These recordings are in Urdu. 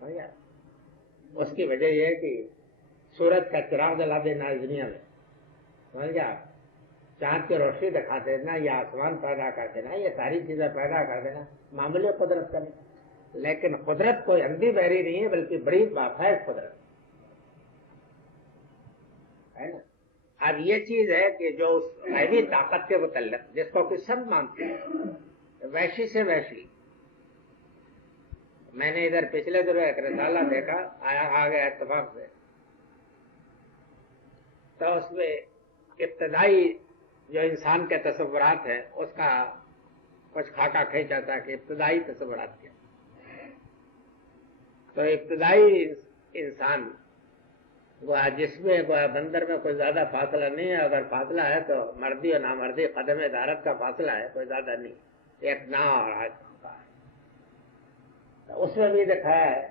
اس کی وجہ یہ ہے کہ سورج کا چراغ جلا دینا اس دنیا میں، سمجھ گیا، چاند کی روشنی دکھا دینا، یا آسمان پیدا کر دینا، یہ ساری چیزیں پیدا کر دینا معمولی قدرت کا نہیں، لیکن قدرت کوئی اندھی بہری نہیں ہے، بلکہ بڑی بافیض قدرت ہے نا۔ اب یہ چیز ہے کہ جو اس غیبی طاقت کے متعلق جس کو کہ سب مانتے ہیں، وحشی سے وحشی، میں نے ادھر پچھلے دنوں ایک رسالہ دیکھا، آ گیا اتفاق سے، تو اس میں ابتدائی جو انسان کے تصورات ہیں اس کا کچھ خاکہ کھینچا تھا کہ ابتدائی تصورات کیا، تو ابتدائی انسان گویا جس میں گویا بندر میں کوئی زیادہ فاصلہ نہیں ہے، اگر فاصلہ ہے تو مردی اور نامردی قدم دارت کا فاصلہ ہے، کوئی زیادہ نہیں، ایک نا اور آج کا ہے۔ اس میں بھی دکھایا ہے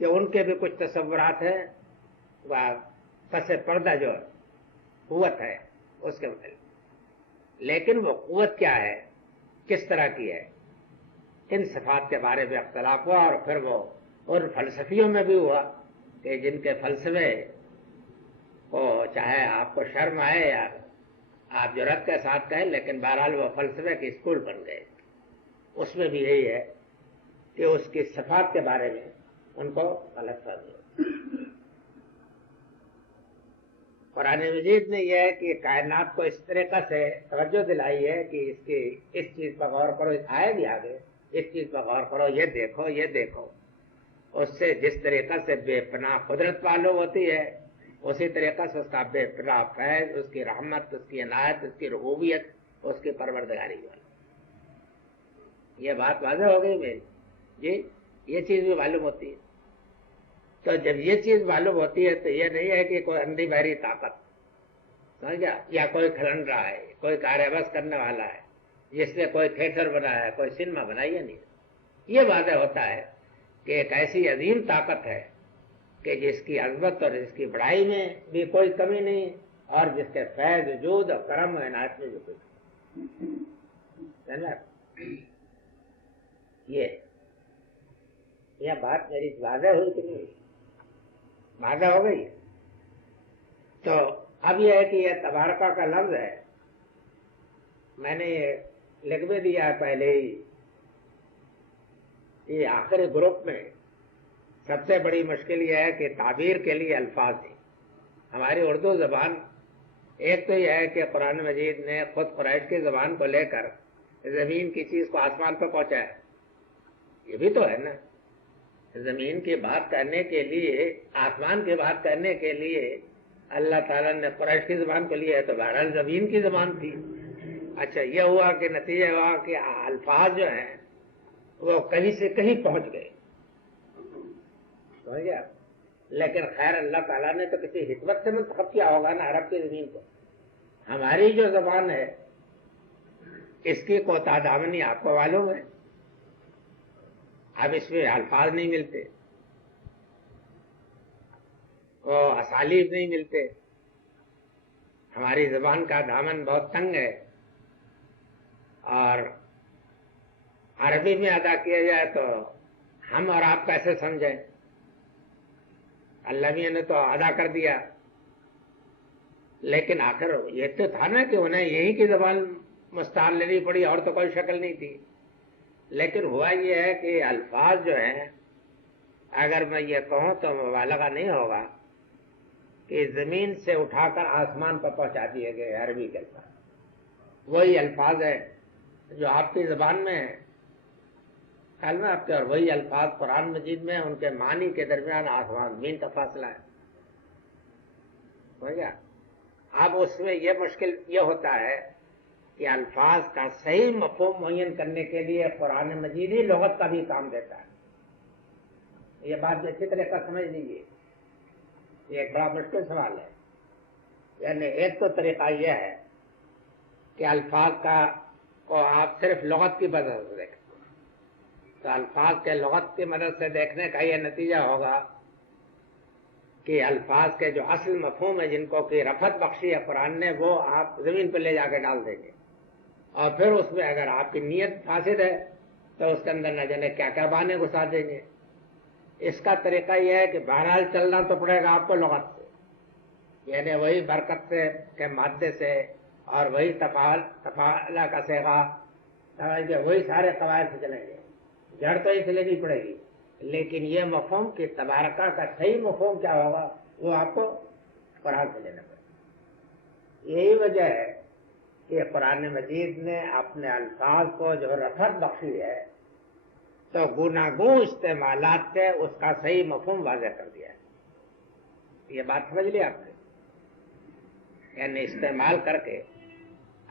کہ ان کے بھی کچھ تصورات ہیں، وہ پس پردہ جو قوت ہے اس کے متعلق، لیکن وہ قوت کیا ہے، کس طرح کی ہے، ان صفات کے بارے میں اختلاف ہوا، اور پھر وہ ان فلسفیوں میں بھی ہوا کہ جن کے فلسفے کو چاہے آپ کو شرم آئے یا آپ جرأت کے ساتھ کہیں، لیکن بہرحال وہ فلسفے کے اسکول بن گئے، اس میں بھی یہی ہے کہ اس کی صفات کے بارے میں ان کو غلط فہمی۔ قرآن مجید نے یہ ہے کہ کائنات کو اس طریقے سے توجہ دلائی ہے کہ اس چیز پر غور کرو، آئے بھی آگے، اس چیز پر غور کرو، یہ دیکھو یہ دیکھو، اس سے جس طریقے سے بے پناہ قدرت معلوم ہوتی ہے، اسی طریقے سے اس کا بے پناہ فیض، اس کی رحمت، اس کی عنایت، اس کی ربوبیت، اس کی پروردگاری والی، یہ بات واضح ہو گئی میری جی، یہ چیز بھی معلوم ہوتی ہے۔ تو جب یہ چیز معلوم ہوتی ہے تو یہ نہیں ہے کہ کوئی اندھی بہری طاقت، سمجھ گیا، یا کوئی کھلن رہا ہے، کوئی کارے بس کرنے والا ہے جس نے کوئی تھیٹر بنایا ہے، کوئی سنیما بنائی ہے، نہیں، یہ واضح ہوتا ہے کہ ایک ایسی عظیم طاقت ہے کہ جس کی عظمت اور جس کی بڑائی میں بھی کوئی کمی نہیں، اور جس کے فیض وجود اور کرم و عنایت میں بھی کوئی کمی نہیں۔ یہ بات میری واضح ہوئی کہ نہیں واضح ہو گئی؟ تو اب یہ ہے کہ یہ تبارکہ کا لفظ ہے، میں نے یہ لکھ بھی دیا ہے پہلے ہی، یہ آخری گروپ میں سب سے بڑی مشکل یہ ہے کہ تعبیر کے لیے الفاظ ہیں۔ ہماری اردو زبان ایک تو یہ ہے کہ قرآن مجید نے خود قریش کی زبان کو لے کر زمین کی چیز کو آسمان پہ پہنچایا، یہ بھی تو ہے نا، زمین کی بات کرنے کے لیے، آسمان کی بات کرنے کے لیے اللہ تعالیٰ نے قریش کی زبان کو لیا ہے، تو بہرحال زمین کی زبان تھی۔ اچھا، یہ ہوا کہ نتیجہ ہوا کہ الفاظ جو ہیں وہ کہیں سے کہیں پہنچ گئے، سمجھ گیا، لیکن خیر اللہ تعالیٰ نے تو کسی حکمت سے منتخب کیا ہوگا نا عرب کی زمین کو۔ ہماری جو زبان ہے اس کی کوتاہ دامنی آپ کو معلوم ہے، اب اس میں الفاظ نہیں ملتے، وہ اسالیب نہیں ملتے، ہماری زبان کا دامن بہت تنگ ہے، اور عربی میں ادا کیا جائے تو ہم اور آپ کیسے سمجھیں؟ اللہ میاں نے تو ادا کر دیا، لیکن آخر یہ تو تھا نا کہ انہیں یہی کی زبان مستعار لینی پڑی، اور تو کوئی شکل نہیں تھی۔ لیکن ہوا یہ ہے کہ الفاظ جو ہیں، اگر میں یہ کہوں تو مبالغہ نہیں ہوگا کہ زمین سے اٹھا کر آسمان پر پہنچا دیے گئے عربی کے الفاظ، وہی الفاظ ہے جو آپ کی زبان میں ہے، خیال میں آپ کے، اور وہی الفاظ قرآن مجید میں، ان کے معنی کے درمیان آسمان زمین کا فاصلہ ہے، سمجھ گیا۔ اب اس میں یہ مشکل یہ ہوتا ہے کہ الفاظ کا صحیح مفہوم معین کرنے کے لیے قرآن مجید ہی لغت کا بھی کام دیتا ہے، یہ بات اچھی طرح کا سمجھ لیجیے، یہ ایک بڑا مشکل سوال ہے۔ یعنی ایک تو طریقہ یہ ہے کہ الفاظ کو آپ صرف لغت کی مدد سے دیکھیں، تو الفاظ کے لغت کی مدد سے دیکھنے کا یہ نتیجہ ہوگا کہ الفاظ کے جو اصل مفہوم ہے، جن کو کہ رفعت بخشی ہے قرآن نے، وہ آپ زمین پہ لے جا کے ڈال دیں گے، اور پھر اس میں اگر آپ کی نیت فاسد ہے تو اس کے اندر نہ جانے کیا کیا بانے گھسا دیں گے۔ اس کا طریقہ یہ ہے کہ بہرحال چلنا تو پڑے گا آپ کو لغت سے، یعنی وہی برکت سے کے مادے سے اور وہی تفاعلہ کا صیغہ، وہی سارے قواعد سے چلیں گے، جڑ تو اس لیے نہیں پڑے گی، لیکن یہ مفہوم کہ تبارکہ کا صحیح مفہوم کیا ہوگا وہ آپ کو قرآن سے لینا پڑے گا۔ یہی وجہ ہے کہ قرآن مجید نے اپنے الفاظ کو جو رفعت بخشی ہے تو گناگوں استعمالات سے اس کا صحیح مفہوم واضح کر دیا ہے۔ یہ بات سمجھ لی آپ نے؟ یعنی استعمال کر کے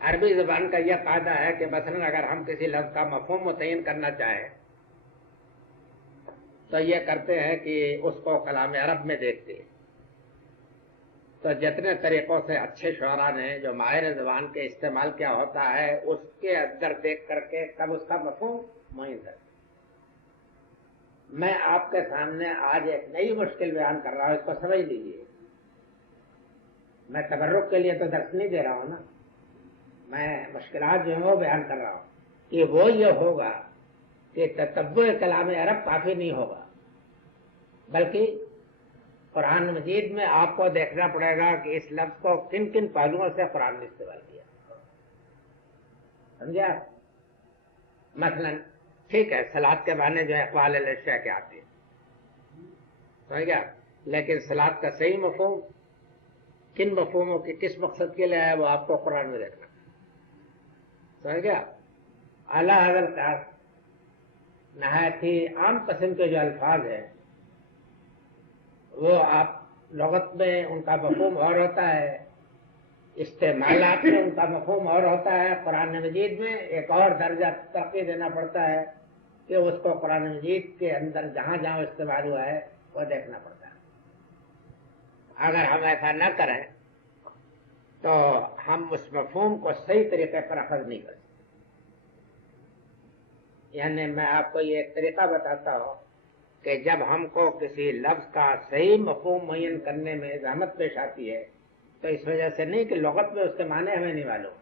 عربی زبان کا یہ قاعدہ ہے کہ مثلا اگر ہم کسی لفظ کا مفہوم متعین کرنا چاہیں تو یہ کرتے ہیں کہ اس کو کلام عرب میں دیکھتے ہیں، تو جتنے طریقوں سے اچھے شعراء نے جو ماہر زبان کے استعمال کیا ہوتا ہے اس کے اندر دیکھ کر کے تب اس کا مفہوم معین کرتے۔ میں آپ کے سامنے آج ایک نئی مشکل بیان کر رہا ہوں، اس کو سمجھ لیجیے۔ میں تبرک کے لیے تو درس نہیں دے رہا ہوں نا، میں مشکلات جو ہیں وہ بیان کر رہا ہوں کہ وہ یہ ہوگا کہ تتبع کلام عرب کافی نہیں ہوگا، بلکہ قرآن مجید میں آپ کو دیکھنا پڑے گا کہ اس لفظ کو کن کن پہلوؤں سے قرآن نے استعمال کیا، سمجھا؟ مثلا ٹھیک ہے صلاۃ کے معنی جو ہے اقوال الاشیاء کے آتے ہیں، سمجھ گیا، لیکن صلاۃ کا صحیح مفہوم کن مفہوموں کی کس مقصد کے لیے ہے وہ آپ کو قرآن میں دیکھنا، سمجھ گیا؟ اعلیٰ حضرت کا نہایت ہی عام قسم کے جو الفاظ ہیں وہ آپ لغت میں ان کا مفہوم اور ہوتا ہے، استعمالات میں ان کا مفہوم اور ہوتا ہے، قرآن مجید میں ایک اور درجہ ترقی دینا پڑتا ہے کہ اس کو قرآن مجید کے اندر جہاں جہاں استعمال ہوا ہے وہ دیکھنا پڑتا ہے۔ اگر ہم ایسا نہ کریں تو ہم اس مفہوم کو صحیح طریقے پر اخذ نہیں کر سکتے۔ یعنی میں آپ کو یہ ایک طریقہ بتاتا ہوں کہ جب ہم کو کسی لفظ کا صحیح مفہوم معین کرنے میں زحمت پیش آتی ہے تو اس وجہ سے نہیں کہ لغت میں اس کے معنی ہمیں نہیں معلوم،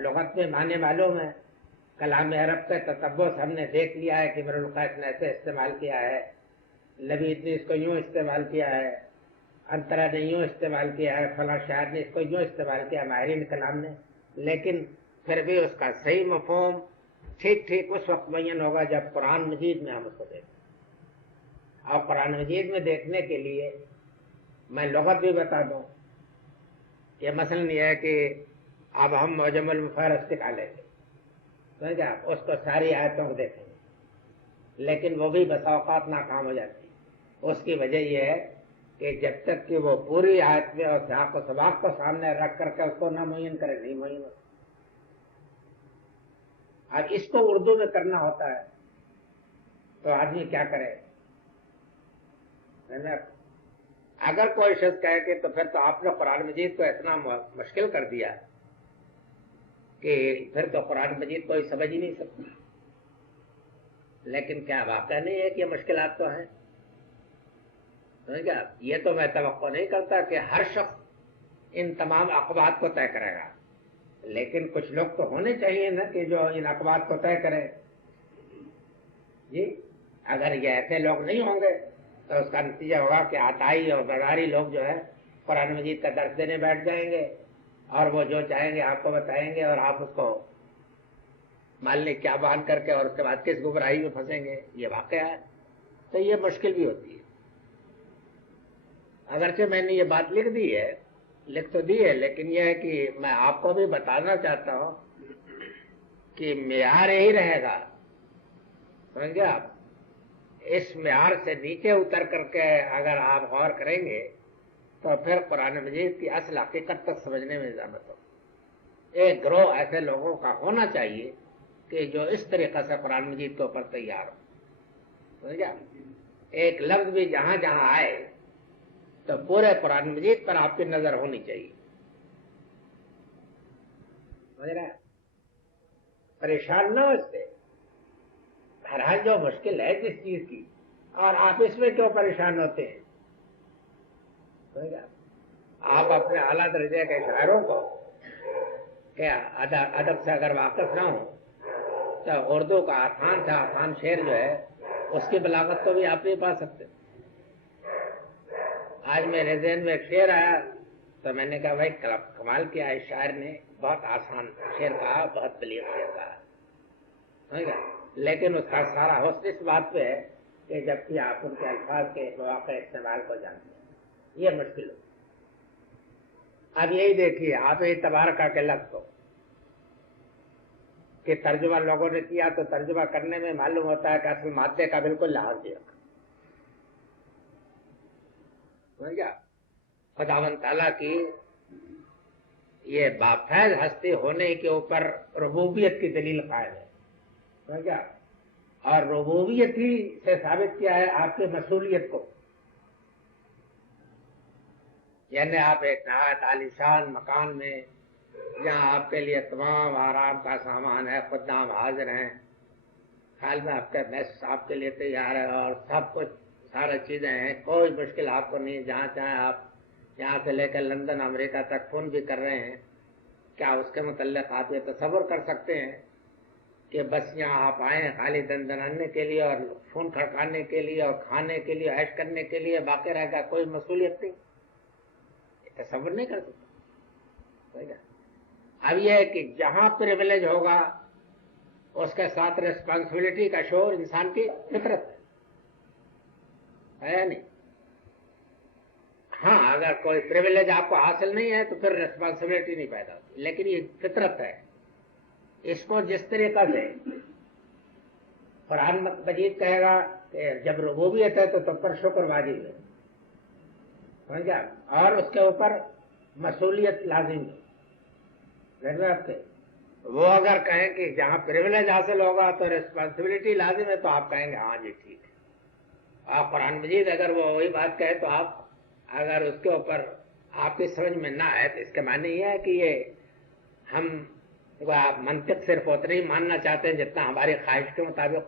لغت میں معنی معلوم ہے، کلام عرب کے تتبع سے ہم نے دیکھ لیا ہے کہ امرؤ القیس نے ایسے استعمال کیا ہے، لبید نے اس کو یوں استعمال کیا ہے، انترا نے یوں استعمال کیا ہے، فلاں شاعر نے اس کو یوں استعمال کیا، ماہرین کلام نے، لیکن پھر بھی اس کا صحیح مفہوم ٹھیک ٹھیک اس وقت معین ہوگا جب قرآن مجید میں ہم اس کو دیکھیں۔ اور قرآن مجید میں دیکھنے کے لیے میں لغت بھی بتا دوں، یہ مثلا یہ ہے کہ اب ہم معجم المفارس دکھا لیں گے، سمجھا، اس کو ساری آیتوں کو دیکھیں گے، لیکن وہ بھی بسا اوقات ناکام ہو جاتی ہے۔ اس کی وجہ یہ ہے کہ جب تک کہ وہ پوری آیت میں اور سیاق و سباق کو سامنے رکھ کر کے اس کو نہ معین کرے نہیں معین ہوتا۔ اب اس کو اردو میں کرنا ہوتا ہے تو آدمی کیا کرے؟ اگر کوئی شخص کہے کہ تو پھر تو آپ نے قرآن مجید کو اتنا مشکل کر دیا کہ پھر تو قرآن مجید کوئی سمجھ ہی نہیں سکتا، لیکن کیا واقعہ نہیں ہے کہ یہ مشکلات تو ہیں؟ یہ تو میں توقع نہیں کرتا کہ ہر شخص ان تمام اقوات کو طے کرے گا، لیکن کچھ لوگ تو ہونے چاہیے نا کہ جو ان اقوات کو طے کریں۔ جی اگر یہ ایسے لوگ نہیں ہوں گے تو اس کا نتیجہ ہوگا کہ عطائی اور بغاری لوگ جو ہے قرآن مجید کا درس دینے بیٹھ جائیں گے اور وہ جو چاہیں گے آپ کو بتائیں گے اور آپ اس کو مان لیں کیا باندھ کر کے اور اس کے بعد کس گمراہی میں پھنسیں گے، یہ واقعہ ہے۔ تو یہ مشکل بھی ہوتی ہے، اگرچہ میں نے یہ بات لکھ تو دی ہے، لیکن یہ ہے کہ میں آپ کو بھی بتانا چاہتا ہوں کہ معیار یہی رہے گا، سمجھے آپ؟ اس معیار سے نیچے اتر کر کے اگر آپ غور کریں گے تو پھر قرآن مجید کی اصل حقیقت تک سمجھنے میں زحمت ہو۔ ایک گروہ ایسے لوگوں کا ہونا چاہیے کہ جو اس طریقے سے قرآن مجید کے اوپر تیار ہو، سمجھا؟ ایک لفظ بھی جہاں جہاں آئے تو پورے قرآن مجید پر آپ کی نظر ہونی چاہیے، سمجھ رہے ہیں؟ پریشان نہ ہو اس سے، بہرحال جو مشکل ہے جس چیز کی، اور آپ اس میں کیوں پریشان ہوتے ہیں؟ آپ اپنے اعلیٰ درجے کے شاعروں کو کیا ادب سے اگر واقف نہ ہوں تو اردو کا آسان سے آسان شعر جو ہے اس کی بلاغت تو بھی آپ نہیں پا سکتے. آج میرے ذہن میں ایک شعر آیا تو میں نے کہا بھائی کمال کیا ہے شاعر نے, بہت آسان شعر کہا, بہت بلیغ شعر کہا, لیکن اس کا سارا حسن اس بات پہ ہے کہ جبکہ آپ ان کے الفاظ کے مواقع استعمال کو جانتے ہیں, یہ مشکل ہو. اب یہی دیکھیے آپ یہ تبارکہ کے لفظ کو کہ ترجمہ لوگوں نے کیا تو ترجمہ کرنے میں معلوم ہوتا ہے کہ اصل مادے کا بالکل لحاظ نہیں رکھا. خداوند تعالیٰ کی یہ بافیض ہستی ہونے کے اوپر ربوبیت کی دلیل قائم ہے, اور ربوبیت ہی سے ثابت کیا ہے آپ کی مسئولیت کو. یعنی آپ ایک نہایت عالیشان مکان میں جہاں آپ کے لیے تمام آرام کا سامان ہے, خدام حاضر ہیں, خیال میں آپ کا میس آپ کے لیے تیار ہے اور سب کچھ سارا چیزیں ہیں, کوئی مشکل آپ کو نہیں. جہاں چاہیں آپ یہاں سے لے کر لندن امریکہ تک فون بھی کر رہے ہیں, کیا اس کے متعلق آپ یہ تصور کر سکتے ہیں کہ بس یہاں آپ آئیں خالی دندنانے کے لیے اور فون کھڑکانے کے لیے اور کھانے کے لیے عیش کرنے کے لیے, باقی رہ گا کوئی مسئولیت نہیں؟ تصور نہیں کر سکتے. اب یہ ہے کہ جہاں پریویلیج ہوگا اس کے ساتھ ریسپانسبلٹی کا شعور انسان کی فطرت ہے نہیں. ہاں اگر کوئی پریویلیج آپ کو حاصل نہیں ہے تو پھر ریسپانسبلٹی نہیں پیدا ہوتی, لیکن یہ فطرت ہے. اس کو جس طریقہ سے قرآن مجید کہے گا کہ جب ربوبیت ہے تو پر شکر واجب ہے, سمجھا, اور اس کے اوپر مسئولیت لازم ہے. آپ کے وہ اگر کہیں کہ جہاں پریویلیج حاصل ہوگا تو ریسپانسبلٹی لازم ہے تو آپ کہیں گے ہاں جی ٹھیک ہے. آپ قرآن مجید اگر وہ وہی بات کہے تو آپ اگر اس کے اوپر آپ کی سمجھ میں نہ آئے تو اس کا معنی یہ ہے کہ یہ ہم منطق صرف اتنا ہی ماننا چاہتے ہیں جتنا ہماری خواہش کے مطابق,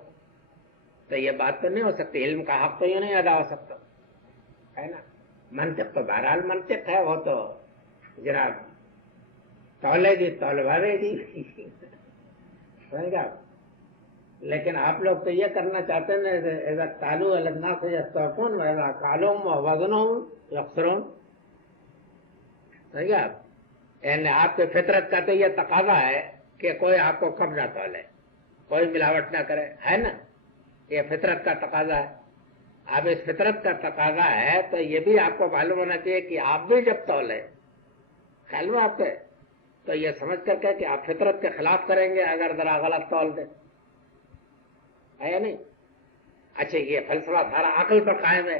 تو یہ بات تو نہیں ہو سکتی. علم کا حق تو یہ نہیں ادا ہو سکتا ہے نا. منطق تو بہرحال منطق ہے, وہ تو جناب تولے گی تولوے گی, سمجھا. لیکن آپ لوگ تو یہ کرنا چاہتے ہیں تالو النا سے یستوفون کالوم وزنوں یخسرون, سمجھا. یعنی آپ کے فطرت کا تو یہ تقاضا ہے کہ کوئی آپ کو کم نہ تولے, کوئی ملاوٹ نہ کرے, ہے نا. یہ فطرت کا تقاضا ہے. اب اس فطرت کا تقاضا ہے تو یہ بھی آپ کو معلوم ہونا چاہیے کہ آپ بھی جب تولے خیال میں آپ کے تو یہ سمجھ کر کے کہ آپ فطرت کے خلاف کریں گے اگر ذرا غلط تول دیں, ہے یا نہیں. اچھا یہ فلسفہ سارا عقل پر قائم ہے,